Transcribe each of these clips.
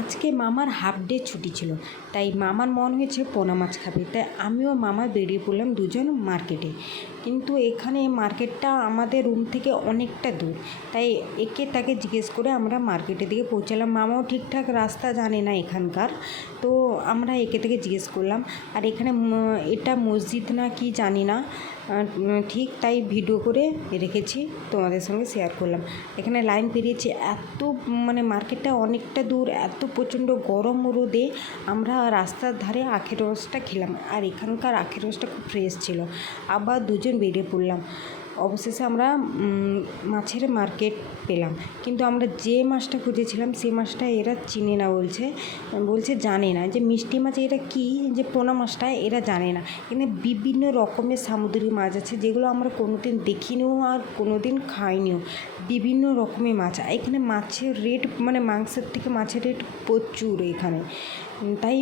আজকে মামার half day ছুটি ছিল, তাই মামার মন হয়েছে পোনা মাছ খাবে। তাই আমিও মামা বেরিয়ে পড়লাম দুজন মার্কেটে। কিন্তু এখানে মার্কেটটা আমাদের রুম থেকে অনেকটা দূর, তাই একে তাকে জিজ্ঞেস করে আমরা মার্কেটের দিকে পৌঁছালাম। মামাও ঠিকঠাক রাস্তা জানে না এখানকার, তো আমরা একে থেকে জিজ্ঞেস করলাম। আর এখানে এটা মসজিদ না কি জানি না ঠিক, তাই ভিডিও করে রেখেছি, তোমাদের সঙ্গে শেয়ার করলাম। এখানে লাইন পেরিয়েছি, এত মার্কেটটা অনেকটা দূর, এত প্রচণ্ড গরম রোদে আমরা রাস্তার ধারে আখের রসটা খেলাম। আর এখানকার আখের রসটা খুব ফ্রেশ ছিল। আবার দুজন বেরিয়ে পড়লাম। অবশেষে আমরা মাছের মার্কেট পেলাম, কিন্তু আমরা যে মাছটা খুঁজেছিলাম সেই মাছটা এরা চিনে না, বলছে জানে না যে মিষ্টি মাছ এটা কি, যে পোনা মাছটা এরা জানে না। এখানে বিভিন্ন রকমের সামুদ্রিক মাছ আছে যেগুলো আমরা কোনোদিন দেখিনিও আর কোনোদিন খাইনিও। বিভিন্ন রকমের মাছ এখানে, মাছের রেট মাংসের থেকে মাছের রেট প্রচুর এখানে। তাই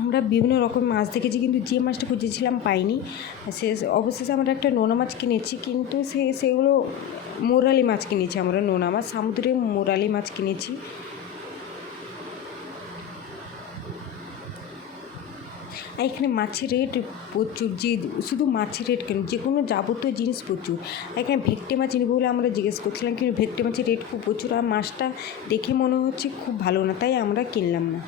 আমরা বিভিন্ন রকম মাছ দেখেছি, কিন্তু যে মাছটা খুঁজেছিলাম পাইনি। অবশেষে আমরা একটা নোনা মাছ কিনেছি, কিন্তু সেগুলো মোরালি মাছ কিনেছি আমরা, নোনা মাছ, সামুদ্রিক মোরালি মাছ কিনেছি। আর এখানে মাছের রেট প্রচুর, যে শুধু মাছের রেট কেন, যে কোনো যাবতীয় জিনিস প্রচুর। এখানে ভেটকি মাছ নিব বলে আমরা জিজ্ঞেস করছিলাম, কিন্তু ভেটকি মাছের রেট খুব প্রচুর, আর মাছটা দেখে মনে হচ্ছে খুব ভালো না, তাই আমরা কিনলাম না।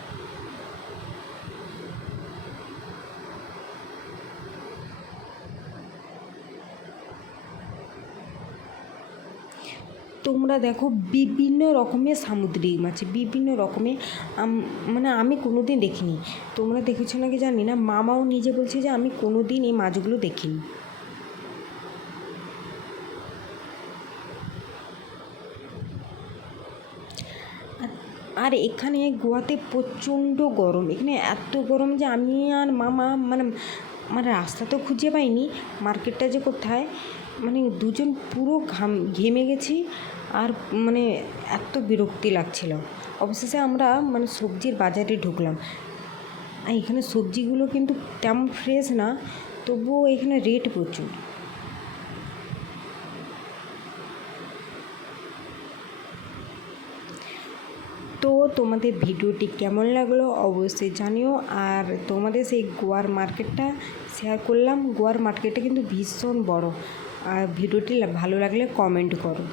তোমরা দেখো বিভিন্ন রকমের সামুদ্রিক মাছ, বিভিন্ন রকমের, আমি কোনো দিন দেখিনি। তোমরা দেখেছো নাকি জানি না, মামাও নিজে বলছে যে আমি কোনো দিন এই মাছগুলো দেখিনি। আর এখানে গোয়াতে প্রচণ্ড গরম, এখানে এত গরম যে আমি আর মামা রাস্তা তো খুঁজে পাইনি, মার্কেটটা যে কোথায়, দুজন পুরো ঘেমে গেছি। আর এত বিরক্তি লাগছিল। অবশেষে আমরা সবজির বাজারে ঢুকলাম। আর এখানে সবজিগুলো কিন্তু তেমন ফ্রেশ না, তবুও এখানে রেট প্রচুর। তো তোমাদের ভিডিওটি কেমন লাগলো অবশ্যই জানিও। আর তোমাদের সেই গোয়ার মার্কেটটা শেয়ার করলাম। গোয়ার মার্কেটটা কিন্তু ভীষণ বড়। আর ভিডিওটি ভালো লাগলে কমেন্ট করো।